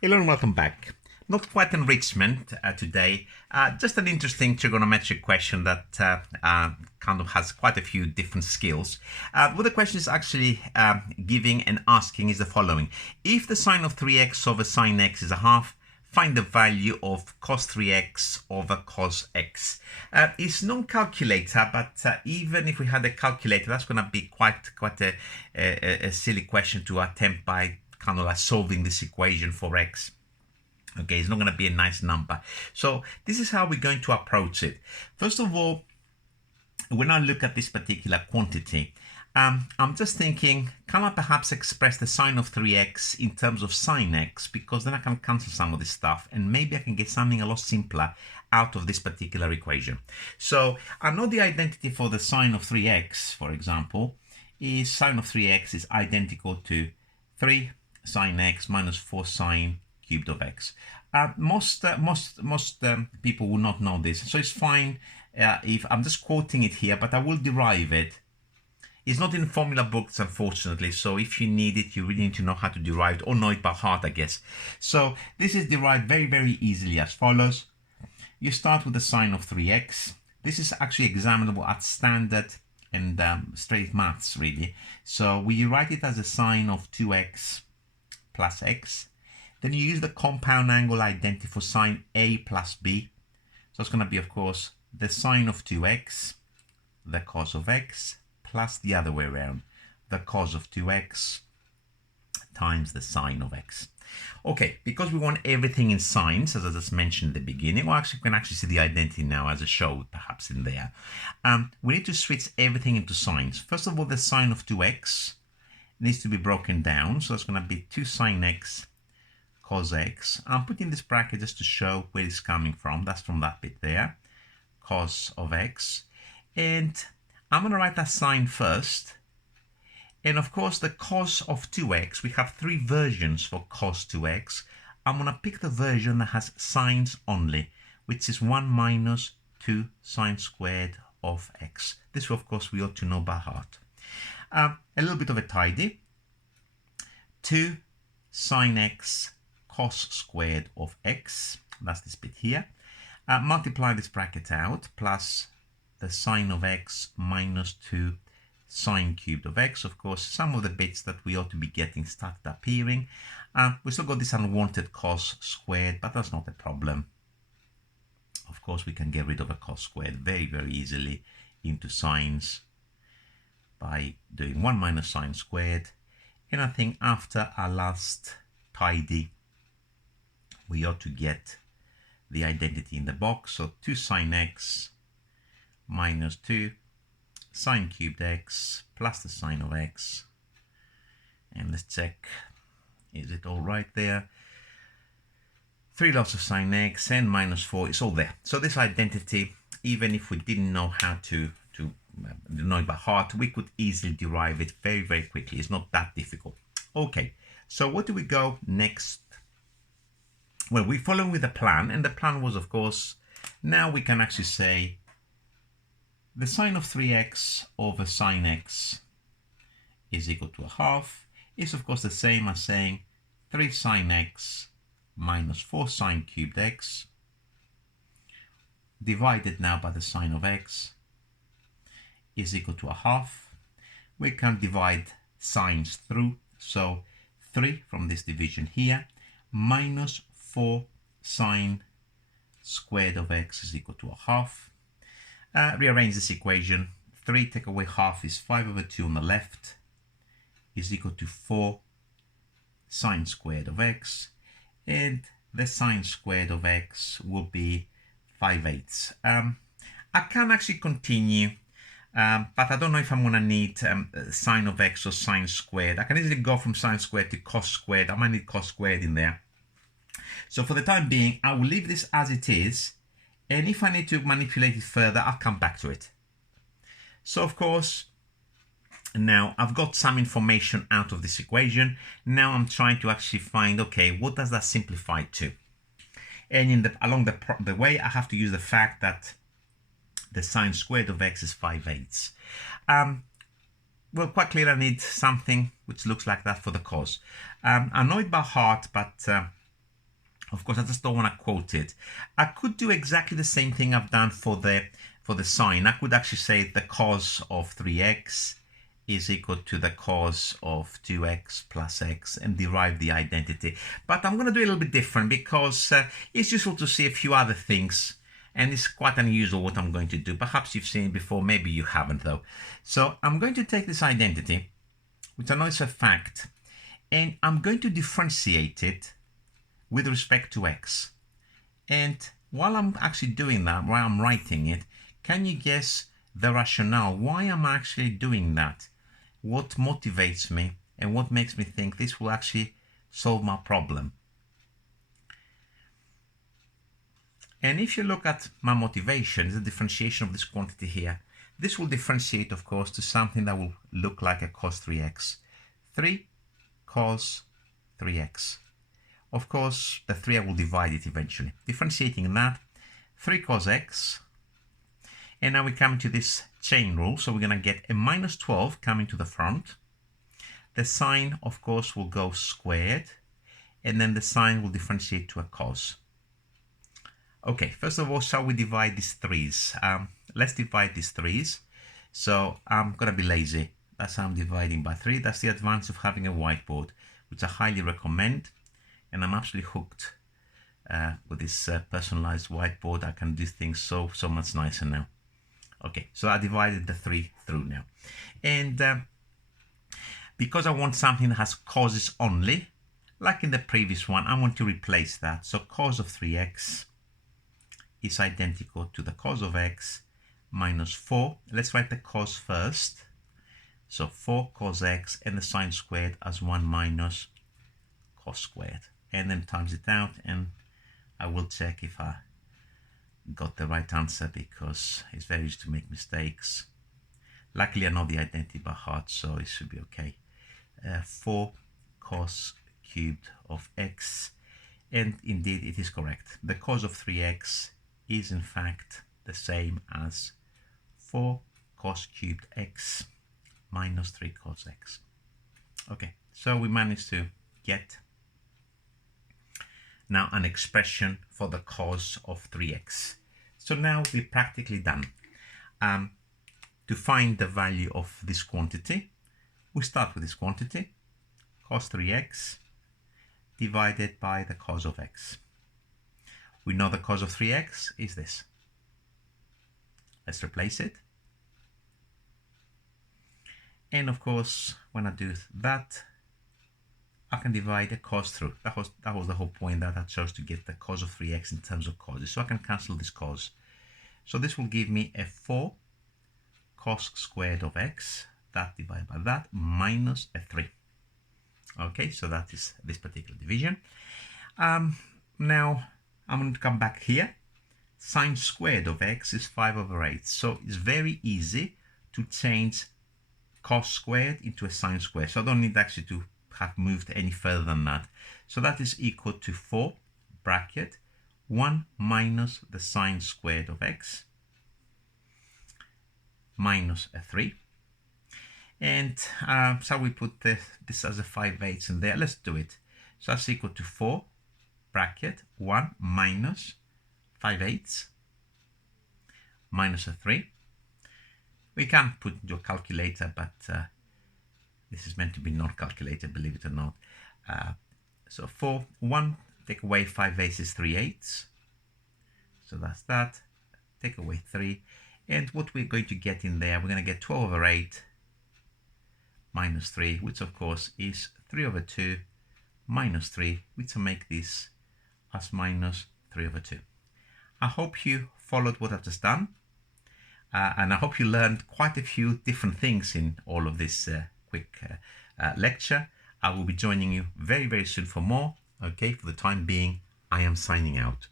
Hello and welcome back. Not quite enrichment today, just an interesting trigonometric question that kind of has quite a few different skills. What the question is actually giving and asking is the following. If the sine of 3x over sine x is a half, find the value of cos 3x over cos x. It's non-calculator, but even if we had a calculator, that's going to be quite a silly question to attempt by kind of like solving this equation for x. Okay, it's not going to be a nice number. So this is how we're going to approach it. First of all, when I look at this particular quantity, I'm just thinking, can I perhaps express the sine of 3x in terms of sine x? Because then I can cancel some of this stuff and maybe I can get something a lot simpler out of this particular equation. So I know the identity for the sine of 3x, for example, is sine of 3x is identical to 3 sine x minus 4 sine cubed of x. Most people will not know this, so it's fine if I'm just quoting it here, but I will derive it. It's not in formula books, unfortunately, so if you need it, you really need to know how to derive it, or know it by heart, I guess. So this is derived very, very easily as follows. You start with the sine of 3x. This is actually examinable at standard and straight maths, really. So we write it as a sine of 2x plus x. Then you use the compound angle identity for sine A plus B. So it's going to be, of course, the sine of 2x, the cos of x, plus the other way around, the cos of 2x times the sine of x. Okay, because we want everything in sines, as I just mentioned at the beginning, or actually we can actually see the identity now as a show, perhaps in there. We need to switch everything into sines. First of all, the sine of 2x needs to be broken down. So it's going to be 2 sine x cos x. I'm putting this bracket just to show where it's coming from. That's from that bit there, cos of x. And I'm going to write that sine first. And of course, the cos of 2x, we have 3 versions for cos 2x. I'm going to pick the version that has sines only, which is 1 minus 2 sine squared of x. This, of course, we ought to know by heart. A little bit of a tidy. 2 sine x cos squared of x, that's this bit here. Multiply this bracket out, plus the sine of x minus 2 sine cubed of x. Of course, some of the bits that we ought to be getting started appearing. We still got this unwanted cos squared, but that's not a problem. Of course, we can get rid of a cos squared very, very easily into sines by doing 1 minus sine squared. And I think after our last tidy, we ought to get the identity in the box. So 2 sine x minus 2 sine cubed x plus the sine of x. And let's check, is it all right there? 3 lots of sine x and minus 4, it's all there. So this identity, even if we didn't know how to know it by heart, we could easily derive it very, very quickly. It's not that difficult. Okay, so what do we go next? Well, we follow with the plan, and the plan was, of course, now we can actually say the sine of 3x over sine x is equal to a half. It's, of course, the same as saying 3 sine x minus 4 sine cubed x divided now by the sine of x is equal to a half. We can divide sines through, so 3 from this division here minus 4 sine squared of x is equal to a half. Rearrange this equation. 3 take away half is 5 over 2 on the left is equal to 4 sine squared of x, and the sine squared of x will be 5/8. I can actually continue, but I don't know if I'm going to need sine of x or sine squared. I can easily go from sine squared to cos squared. I might need cos squared in there. So for the time being, I will leave this as it is, and if I need to manipulate it further, I'll come back to it. So of course, now I've got some information out of this equation. Now I'm trying to actually find, okay, what does that simplify to? And along the way, I have to use the fact that the sine squared of x is 5/8. Well, quite clearly I need something which looks like that for the cos. I know it by heart, but Of course, I just don't want to quote it. I could do exactly the same thing I've done for the sine. I could actually say the cos of 3x is equal to the cos of 2x plus x and derive the identity. But I'm going to do it a little bit different because it's useful to see a few other things. And it's quite unusual what I'm going to do. Perhaps you've seen it before, maybe you haven't though. So I'm going to take this identity, which I know is a fact, and I'm going to differentiate it with respect to x. And while I'm actually doing that, while I'm writing it, can you guess the rationale? Why am I actually doing that? What motivates me and what makes me think this will actually solve my problem? And if you look at my motivation, the differentiation of this quantity here, this will differentiate, of course, to something that will look like a cos 3x. 3 cos 3x. Of course, the 3 I will divide it eventually. Differentiating that, 3 cos x. And now we come to this chain rule. So we're going to get a minus 12 coming to the front. The sine, of course, will go squared. And then the sine will differentiate to a cos. Okay, first of all, shall we divide these 3's? Let's divide these 3's. So I'm going to be lazy. That's how I'm dividing by 3. That's the advantage of having a whiteboard, which I highly recommend. And I'm absolutely hooked with this personalized whiteboard. I can do things so much nicer now. Okay, so I divided the 3 through now. And because I want something that has causes only, like in the previous one, I want to replace that. So cos of 3x is identical to the cos of x minus 4. Let's write the cos first. So 4 cos x and the sine squared as 1 minus cos squared. And then times it out, and I will check if I got the right answer because it's very easy to make mistakes. Luckily, I know the identity by heart, so it should be okay. 4 cos cubed of x, and indeed it is correct. The cos of 3x is in fact the same as 4 cos cubed x minus 3 cos x. Okay, so we managed to get now an expression for the cos of 3x. So now we're practically done. To find the value of this quantity, we start with this quantity, cos 3x divided by the cos of x. We know the cos of 3x is this. Let's replace it. And of course, when I do that, I can divide the cos through. That was the whole point, that I chose to get the cos of 3x in terms of causes. So I can cancel this cos. So this will give me a 4 cos squared of x, that divided by that, minus a 3. Okay, so that is this particular division. Now I'm going to come back here. Sine squared of x is 5 over 8. So it's very easy to change cos squared into a sine squared. So I don't need actually to have moved any further than that. So that is equal to 4 bracket 1 minus the sine squared of x minus a 3. And so we put this as a 5/8 in there. Let's do it. So that's equal to 4 bracket 1 minus 5/8 minus a 3. We can put into a calculator, but this is meant to be not calculated, believe it or not. So 1 take away 5/8 is 3/8. So that's that. Take away 3. And what we're going to get in there, we're going to get 12 over 8 minus 3, which of course is 3 over 2 minus 3, which will make this as minus 3 over 2. I hope you followed what I've just done. And I hope you learned quite a few different things in all of this quick lecture. I will be joining you very, very soon for more. Okay, for the time being, I am signing out.